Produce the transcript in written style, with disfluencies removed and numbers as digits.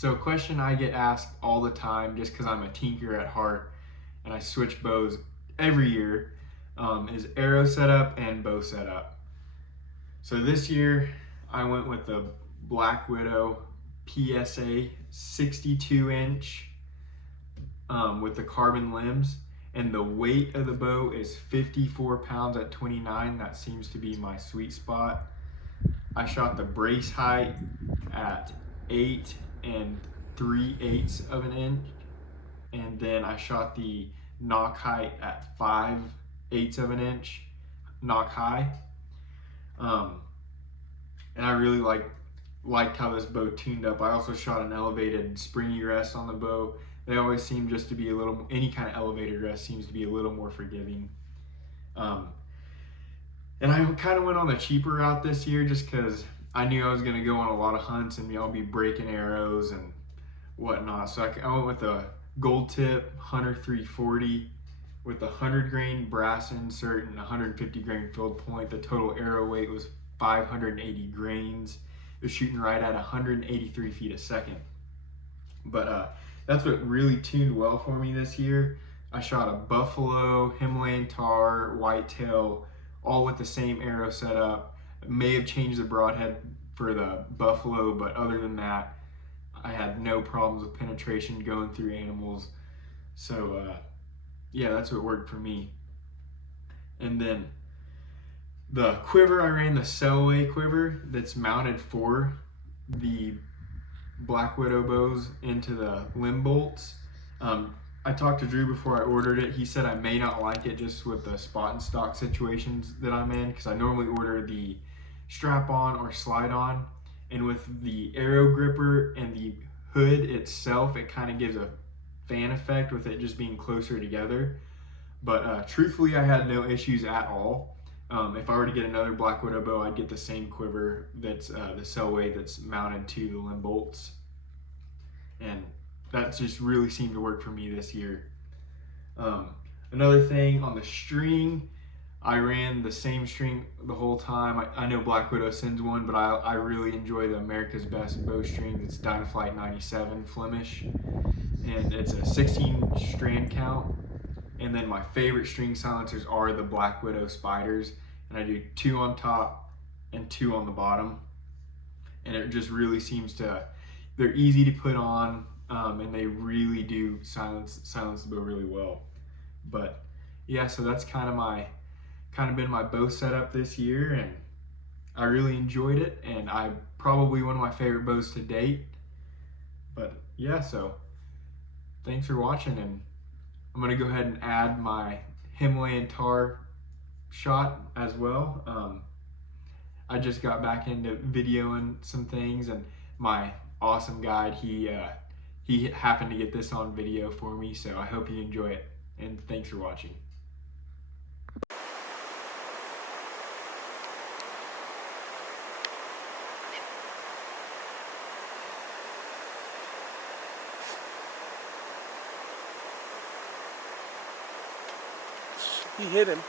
So a question I get asked all the time, just because I'm a tinker at heart and I switch bows every year, is arrow setup and bow setup. So this year I went with the Black Widow PSA 62 inch with the carbon limbs, and the weight of the bow is 54 pounds at 29. That seems to be my sweet spot. I shot the brace height at 8 3/8 of an inch, and then I shot the knock height at 5/8 of an inch knock high. And I really liked how this bow tuned up. I also shot an elevated springy rest on the bow. They always seem just to be a little, any kind of elevated rest seems to be a little more forgiving. And I kind of went on the cheaper route this year just because I knew I was going to go on a lot of hunts and I'll be breaking arrows and whatnot. So I went with a gold tip Hunter 340 with a 100 grain brass insert and 150 grain filled point. The total arrow weight was 580 grains. It was shooting right at 183 feet a second. But that's what really tuned well for me this year. I shot a buffalo, Himalayan tar, whitetail, all with the same arrow setup. May have changed the broadhead for the buffalo, but other than that, I had no problems with penetration going through animals. So yeah, that's what worked for me. And then the quiver, I ran the Sellaway quiver that's mounted for the Black Widow bows into the limb bolts. I talked to Drew before I ordered it. He said I may not like it just with the spot and stock situations that I'm in, because I normally order the strap on or slide on, and with the arrow gripper and the hood itself, it kind of gives a fan effect with it just being closer together. But truthfully, I had no issues at all. If I were to get another Black Widow bow, I'd get the same quiver that's the Sellaway that's mounted to the limb bolts. And that just really seemed to work for me this year. Another thing, on the string, I ran the same string the whole time. I know Black Widow sends one, but I really enjoy the America's Best bowstring. It's Dynaflight 97 Flemish, and it's a 16 strand count. And then my favorite string silencers are the Black Widow Spiders, and I do 2 on top and 2 on the bottom. And it just really seems to, they're easy to put on, and they really do silence the bow really well. But yeah, so that's kind of been my bow setup this year, and I really enjoyed it, and I probably one of my favorite bows to date. But yeah, so thanks for watching, and I'm gonna go ahead and add my Himalayan tar shot as well. I just got back into videoing some things, and my awesome guide, he happened to get this on video for me, so I hope you enjoy it, and thanks for watching. He hit him.